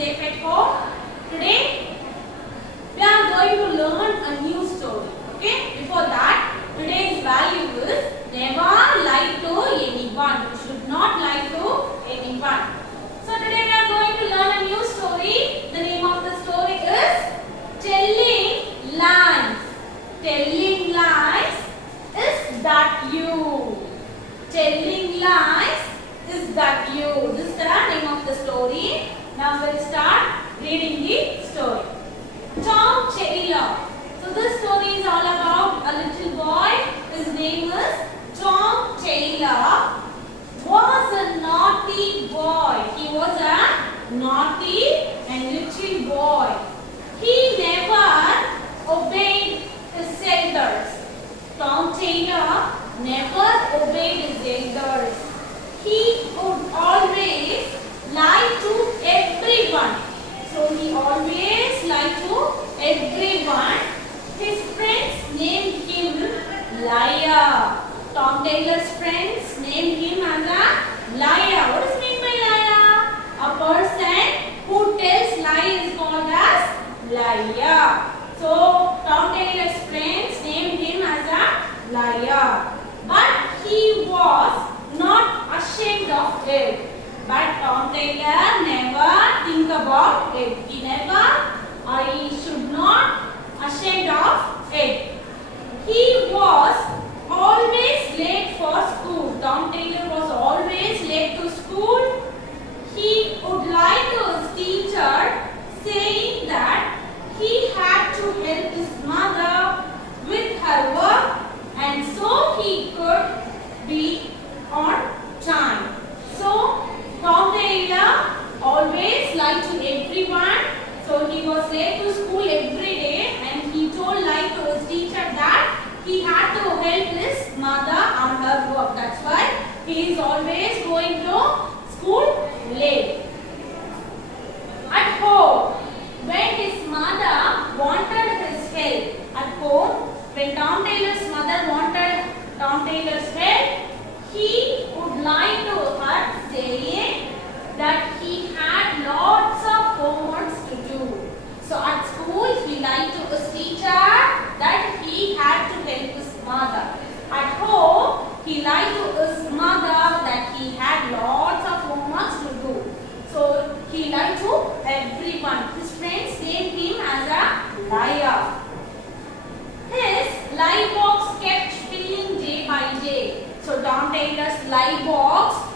safe at home? Today we are going to learn a new story. Okay? Before that, today's value is never lie to anyone. You should not lie to anyone. So today we are going to learn a new story. The name of the story is Telling Lies. Telling lies, is that you? Telling lies, is that you? This is the name of the story. Now we'll start reading the story. Tom Taylor. So this story is all about a little boy. His name is Tom Taylor. Was a naughty boy. He was a naughty and little boy. He never obeyed his elders. Tom Taylor never obeyed his elders. He would always lie to everyone. So he always lied to everyone. His friends named him liar. Tom Taylor's friends named him as a liar. What is meant by liar? A person who tells lie is called as liar. So Tom Taylor's friends named him as a liar. But he was not ashamed of it. But Tom Taylor never think about it. He never, I should not ashamed of it. He was always late for school. Tom Taylor was always late to school. He would lie to his teacher saying that he had to help his mother with her work and so he could be on time. So Tom Taylor always lied to everyone. So he was late to school every day and he told lie to his teacher that he had to help his mother on her work. That's why he is always going to school late. At home, when his mother wanted his help, at home, when Tom Taylor's mother wanted Tom Taylor's help, he would lie to her saying that he had lots of homeworks to do. So at school, he lied to his teacher that he had to help his mother. At home, he lied to his mother that he had lots of homeworks to do. So he lied to everyone. His friends named him as a liar. His lie box kept filling day by day. So Tom Taylor's lie box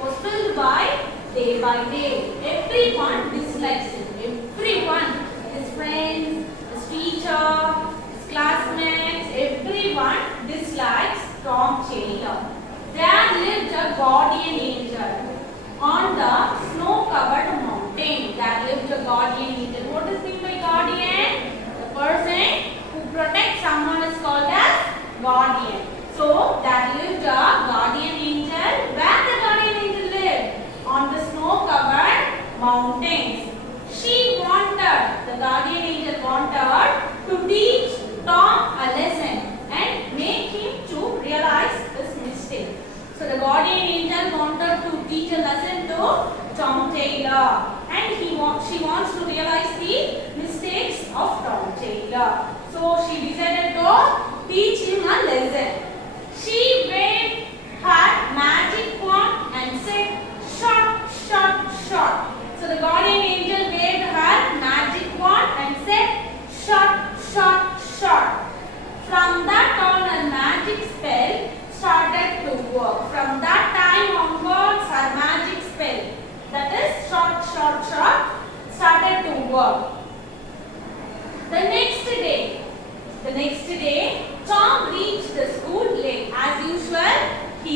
was filled by day. Everyone dislikes him. Everyone, his friends, his teacher, his classmates, everyone dislikes Tom Taylor. There lived a guardian angel. On the snow-covered mountain, there lived a guardian angel. What is meant by guardian? The person who protects someone is called as guardian. So, there lived a guardian angel. Where the guardian angel lived? On the snow-covered mountains. The guardian angel wanted to teach Tom a lesson and make him to realize his mistake. So the guardian angel wanted to teach a lesson to Tom Taylor and she wants to realize the mistakes of Tom Taylor. So she decided to teach him a lesson. She waved her magic wand and said, "Shot, shot, shot." So the guardian angel waved her magic wand and said, "Shot, shot, shot." From that on, her magic spell started to work. From that time onwards, her magic spell, that is shot, shot, shot, started to work. The next day, Tom reached the school late. As usual, he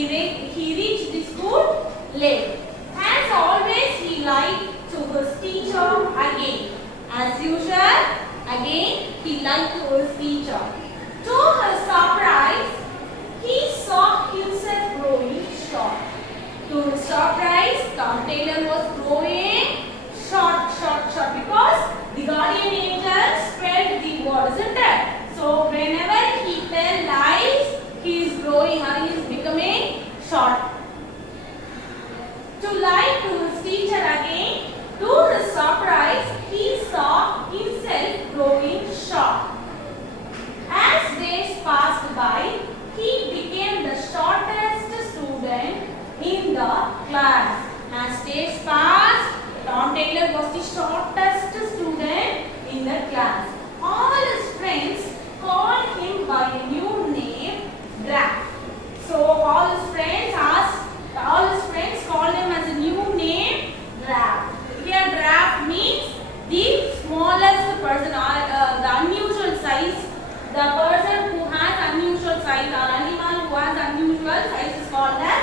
reached the school late. As always, he lied to his teacher again. As usual, again he lied to his teacher. To his surprise, he saw himself growing short. To his surprise, Tom Taylor was growing short because the guardian angel spread the word, isn't it? So whenever he tells lies, he is growing or he is becoming short. To lie to his teacher again, To his surprise, he saw himself growing short. As days passed by, he became the shortest student in the class. As days passed, Tom Taylor was the shortest student in the class. All his friends called him by a new name, Draft. So all his friends called him as a new name, Draft. Here Draft means the smallest person or the unusual size. The person who has unusual size or animal who has unusual size is called as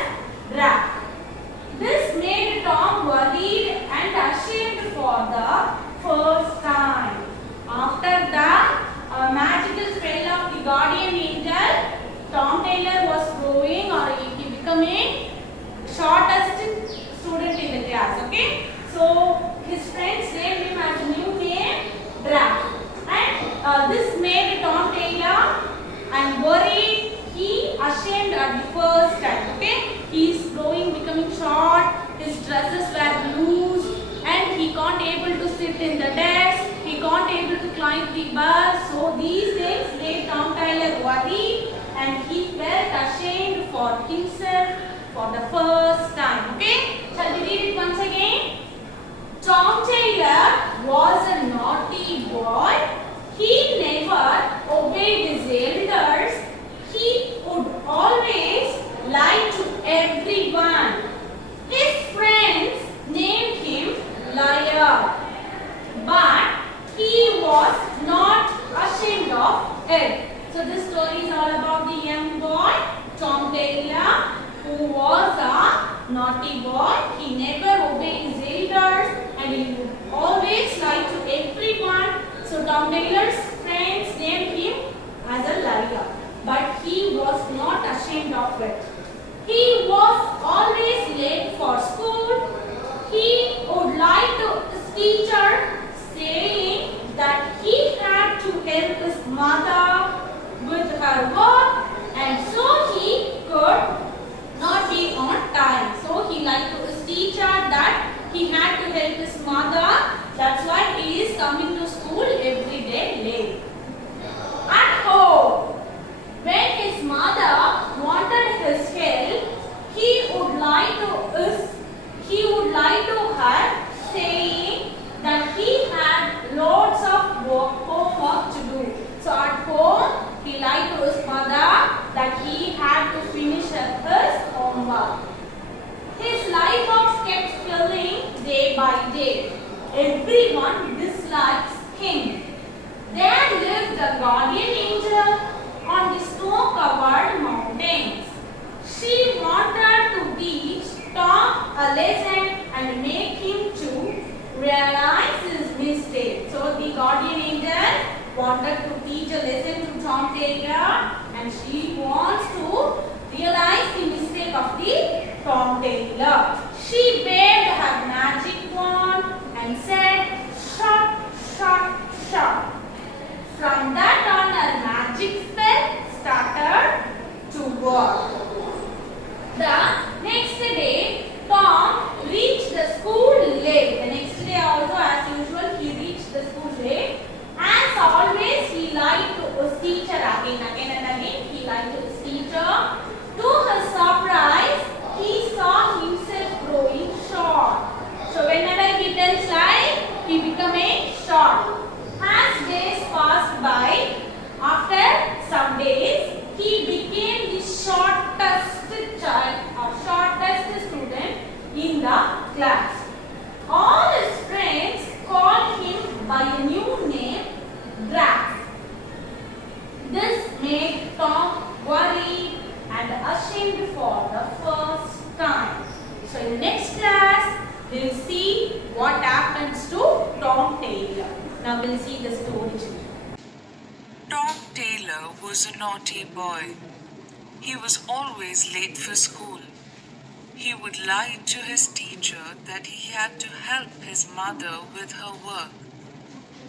Draft. This made Tom worried and ashamed for the first time. After the magical spell of the guardian angel, Tom Taylor was growing or he becoming shortest student in the class. Okay, so his friends named him as a new name, Draft, and this made Tom Taylor and worried. He ashamed at the first time. Okay, he is growing, becoming short. His dresses were loose, and he can't able to sit in the desk. He can't able to climb the bus. So these things made Tom Taylor worried, and he felt ashamed for himself for the first time. Okay, shall we read it once again? Tom Taylor was a naughty boy. He never obeyed his elders. He would always lie to everyone. His friends named him liar, but he was not ashamed of it. So this story is all about the young boy, Tom Taylor, who was a naughty boy. He never obeyed his elders and he would always lie to everyone. So Tom Taylor's friends named him as a liar, but he was not ashamed of it. He was always late for school. He would lie to his teacher, saying that he had to help his mother with her work, and so he could not be on time. So he lied to his teacher that he had to help his mother. That's why he is coming to school every day late. At home, when his mother wanted his help, he would lie to her, saying that he had loads of homework to do. So at home, he lied to his mother that he had to finish his homework. His life box kept filling day by day. Everyone dislikes him. There lived the guardian angel on the snow-covered mountains. She wanted to teach Tom a lesson and make him to realize his mistake. So the guardian angel wanted to teach a lesson to Tom Taylor, and she wants to realize the mistake of the Tom Taylor. She waved her magic wand and said, "Shut, shut, shut." From that on, her magic spell started to work. The next day, Tom reached the school late. The next day also, as usual, he reached the school late. As always, he lied to his teacher again and again. He lied to his teacher. To his surprise, he saw himself growing short. So whenever he tells lie, he becoming short. As days passed by, after some days, he became the shortest child or shortest student in the class. All his friends called him by a new name, Draft. This made Tom worried and ashamed for the first time. So in the next class, we will see what happens to Tom Taylor. Now we will see the story. Tom Taylor was a naughty boy. He was always late for school. He would lie to his teacher that he had to help his mother with her work.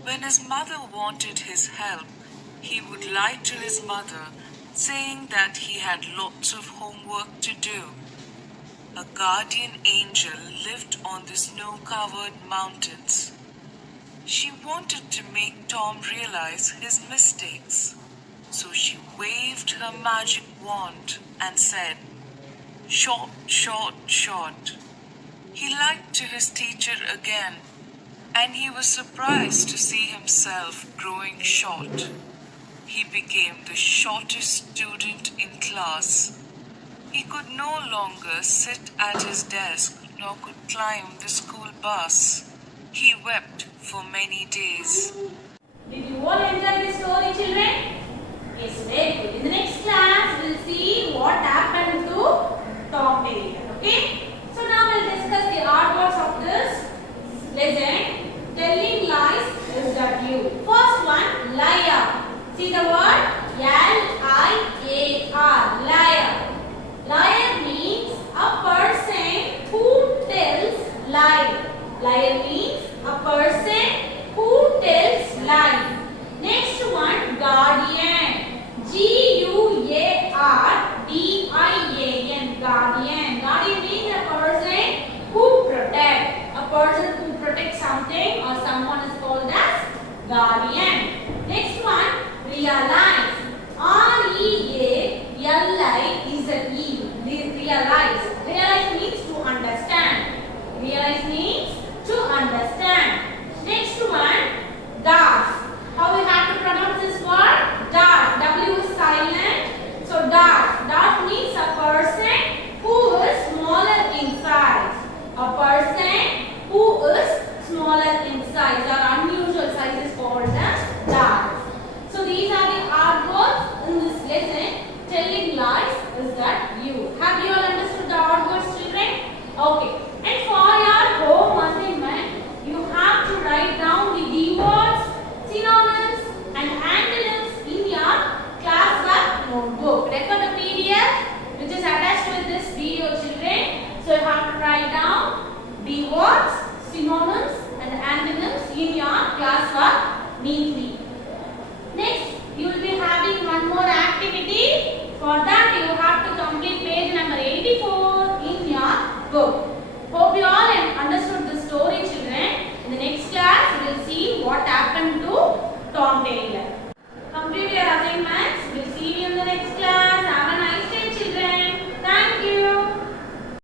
When his mother wanted his help, he would lie to his mother, saying that he had lots of homework to do. A guardian angel lived on the snow-covered mountains. She wanted to make Tom realize his mistakes. So she waved her magic wand and said, "Short, short, short." He lied to his teacher again, and he was surprised to see himself growing short. He became the shortest student in class. He could no longer sit at his desk nor could climb the school bus. He wept for many days. Did you all enjoy this story, children? Yes, very good. In the next class, we'll see what happened to Tom Taylor. Okay? So now we'll discuss the artworks of this legend. Telling lies is W. First one, liar. See the word L-I-A-R. Liar. Liar means a person who tells lie. Liar means a person who tells lie. Next one, guardian. G-U-A-R-D-I-A-N. Guardian. Guardian means a person who protects. A person who protects something or someone is called as guardian. Next one, realize. R-E-A-L-I-Z-E. Realize. Realize means to understand. Realize means